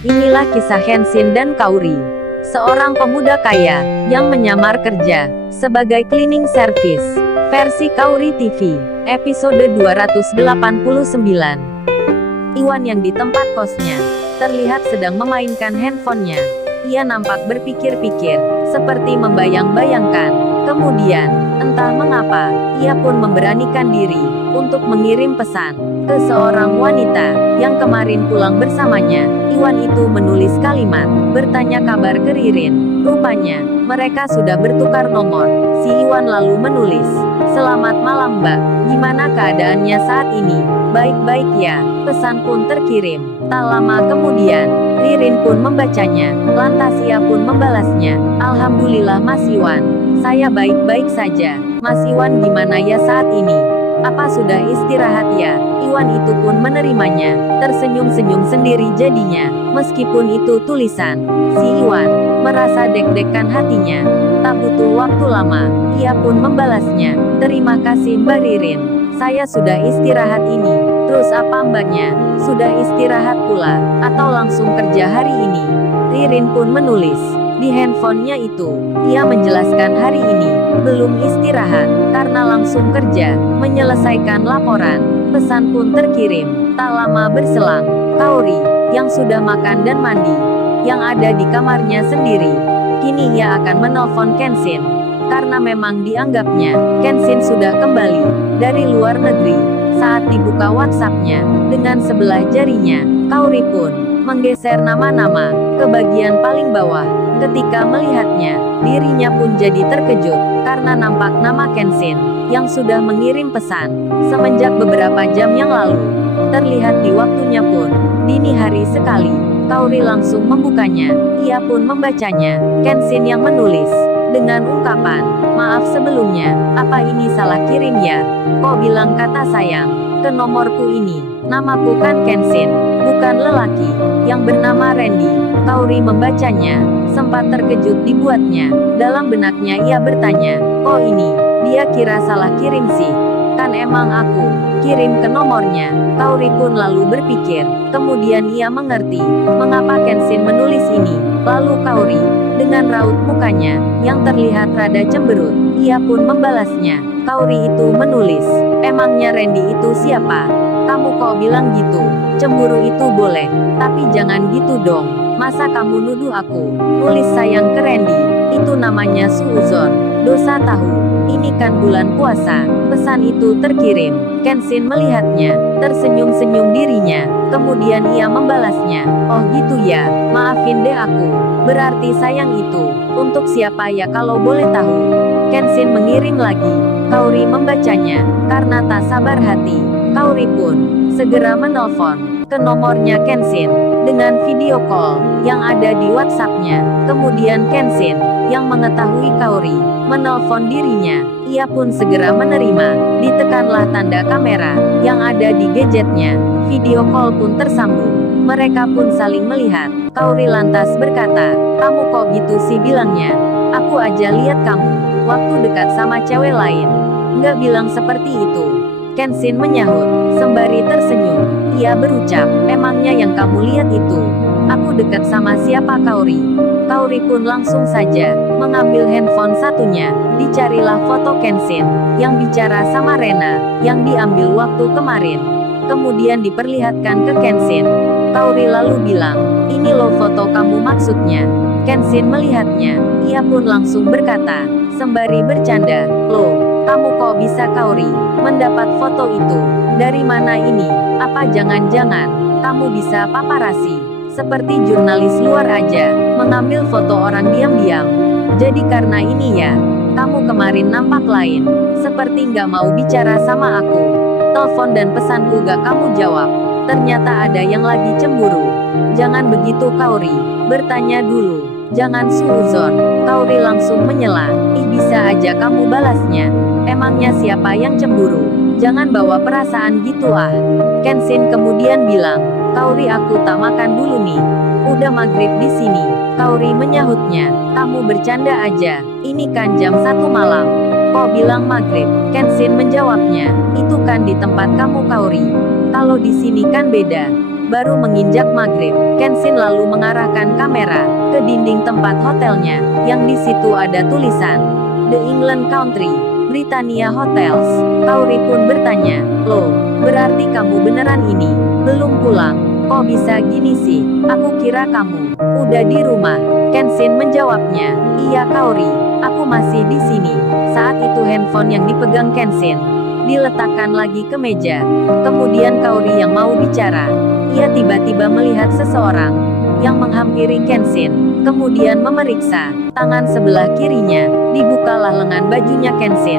Inilah kisah Kenshin dan Kaori, seorang pemuda kaya yang menyamar kerja sebagai cleaning service. Versi Kaori TV, episode 289. Iwan yang di tempat kosnya terlihat sedang memainkan handphonenya. Ia nampak berpikir-pikir, seperti membayang-bayangkan. Kemudian, entah mengapa, ia pun memberanikan diri untuk mengirim pesan ke seorang wanita yang kemarin pulang bersamanya. Iwan itu menulis kalimat, bertanya kabar ke Ririn. Rupanya, mereka sudah bertukar nomor. Si Iwan lalu menulis, "Selamat malam Mbak, gimana keadaannya saat ini?" "Baik-baik ya." Pesan pun terkirim. Tak lama kemudian, Ririn pun membacanya. Lantas ia pun membalasnya, "Alhamdulillah Mas Iwan, saya baik-baik saja. Mas Iwan gimana ya saat ini? Apa sudah istirahat ya?" Iwan itu pun menerimanya, tersenyum-senyum sendiri jadinya. Meskipun itu tulisan, si Iwan merasa deg-degan hatinya. Tak butuh waktu lama, ia pun membalasnya, "Terima kasih Mbak Ririn. Saya sudah istirahat ini." "Terus apa Mbaknya? Sudah istirahat pula? Atau langsung kerja hari ini?" Ririn pun menulis di handphonenya itu. Ia menjelaskan hari ini belum istirahat, karena langsung kerja, menyelesaikan laporan. Pesan pun terkirim. Tak lama berselang, Kaori, yang sudah makan dan mandi, yang ada di kamarnya sendiri, kini ia akan menelpon Kenshin. Karena memang dianggapnya, Kenshin sudah kembali dari luar negeri. Saat dibuka WhatsApp-nya, dengan sebelah jarinya, Kaori pun menggeser nama-nama ke bagian paling bawah. Ketika melihatnya, dirinya pun jadi terkejut, karena nampak nama Kenshin yang sudah mengirim pesan semenjak beberapa jam yang lalu. Terlihat di waktunya pun dini hari sekali. Kaori langsung membukanya. Ia pun membacanya. Kenshin yang menulis dengan ungkapan, "Maaf sebelumnya, apa ini salah kirim ya? Kok bilang kata sayang ke nomorku ini? Namaku kan Kenshin, bukan lelaki yang bernama Randy." Kaori membacanya, sempat terkejut dibuatnya. Dalam benaknya ia bertanya, "Kok ini dia kira salah kirim sih? Kan emang aku kirim ke nomornya." Kaori pun lalu berpikir, kemudian ia mengerti mengapa Kenshin menulis ini. Lalu Kaori, dengan raut mukanya yang terlihat rada cemberut, ia pun membalasnya. Kaori itu menulis, "Emangnya Randy itu siapa? Kamu kok bilang gitu? Cemburu itu boleh, tapi jangan gitu dong. Masa kamu nuduh aku nulis sayang ke Randy? Itu namanya suuzon, dosa tahu. Ini kan bulan puasa." Pesan itu terkirim. Kenshin melihatnya, tersenyum-senyum dirinya. Kemudian ia membalasnya, "Oh gitu ya, maafin deh aku. Berarti sayang itu untuk siapa ya kalau boleh tahu?" Kenshin mengirim lagi. Kaori membacanya, karena tak sabar hati. Kaori pun segera menelpon ke nomornya Kenshin dengan video call yang ada di WhatsApp-nya. Kemudian Kenshin yang mengetahui Kaori menelpon dirinya, ia pun segera menerima. Ditekanlah tanda kamera yang ada di gadgetnya. Video call pun tersambung. Mereka pun saling melihat. Kaori lantas berkata, "Kamu kok gitu sih bilangnya? Aku aja lihat kamu waktu dekat sama cewek lain. Nggak bilang seperti itu." Kenshin menyahut, sembari tersenyum. Ia berucap, "Emangnya yang kamu lihat itu aku dekat sama siapa Kaori?" Kaori pun langsung saja mengambil handphone satunya. Dicarilah foto Kenshin yang bicara sama Rena, yang diambil waktu kemarin. Kemudian diperlihatkan ke Kenshin. Kaori lalu bilang, "Ini loh foto kamu maksudnya." Kenshin melihatnya. Ia pun langsung berkata, sembari bercanda, "Loh, kamu kok bisa Kaori mendapat foto itu? Dari mana ini? Apa jangan-jangan kamu bisa paparazzi? Seperti jurnalis luar aja, mengambil foto orang diam-diam. Jadi karena ini ya, kamu kemarin nampak lain, seperti nggak mau bicara sama aku. Telepon dan pesanku gak kamu jawab. Ternyata ada yang lagi cemburu." "Jangan begitu Kaori, bertanya dulu. Jangan suuzon." Kaori langsung menyela, "Ih bisa aja kamu balasnya. Emangnya siapa yang cemburu? Jangan bawa perasaan gitu ah." Kenshin kemudian bilang, "Kaori aku tak makan dulu nih. Udah maghrib di sini." Kaori menyahutnya, "Kamu bercanda aja. Ini kan jam 1 malam. Kok bilang maghrib?" Kenshin menjawabnya, "Itu kan di tempat kamu Kaori. Kalau di sini kan beda. Baru menginjak maghrib, Kenshin lalu mengarahkan kamera ke dinding tempat hotelnya, yang di situ ada tulisan The England Country, Britannia Hotels. Kaori pun bertanya, "Loh, berarti kamu beneran ini? Belum pulang? Kok bisa gini sih? Aku kira kamu udah di rumah." Kenshin menjawabnya, "Iya Kaori, aku masih di sini." Saat itu handphone yang dipegang Kenshin diletakkan lagi ke meja. Kemudian Kaori yang mau bicara. Ia tiba-tiba melihat seseorang yang menghampiri Kenshin, kemudian memeriksa tangan sebelah kirinya. Dibukalah lengan bajunya Kenshin.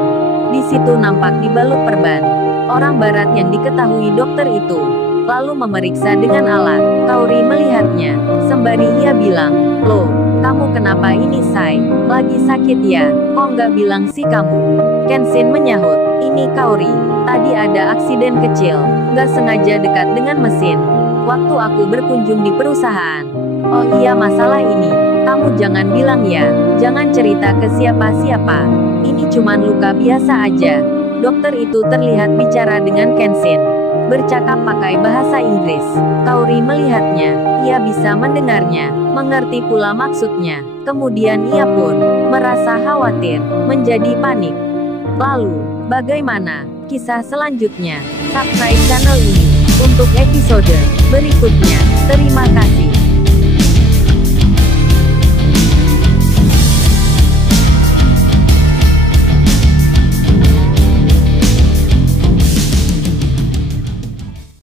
Di situ nampak dibalut perban. Orang barat yang diketahui dokter itu lalu memeriksa dengan alat. Kaori melihatnya, sembari ia bilang, "Loh, kamu kenapa ini say? Lagi sakit ya? Kok nggak bilang sih kamu?" Kenshin menyahut, "Ini Kaori, tadi ada aksiden kecil, nggak sengaja dekat dengan mesin waktu aku berkunjung di perusahaan." "Oh iya, masalah ini kamu jangan bilang ya, jangan cerita ke siapa-siapa. Ini cuman luka biasa aja." Dokter itu terlihat bicara dengan Kenshin, bercakap pakai bahasa Inggris. Kaori melihatnya, ia bisa mendengarnya, mengerti pula maksudnya. Kemudian ia pun merasa khawatir, menjadi panik. Lalu, bagaimana kisah selanjutnya? Subscribe channel ini untuk episode berikutnya. Terima kasih.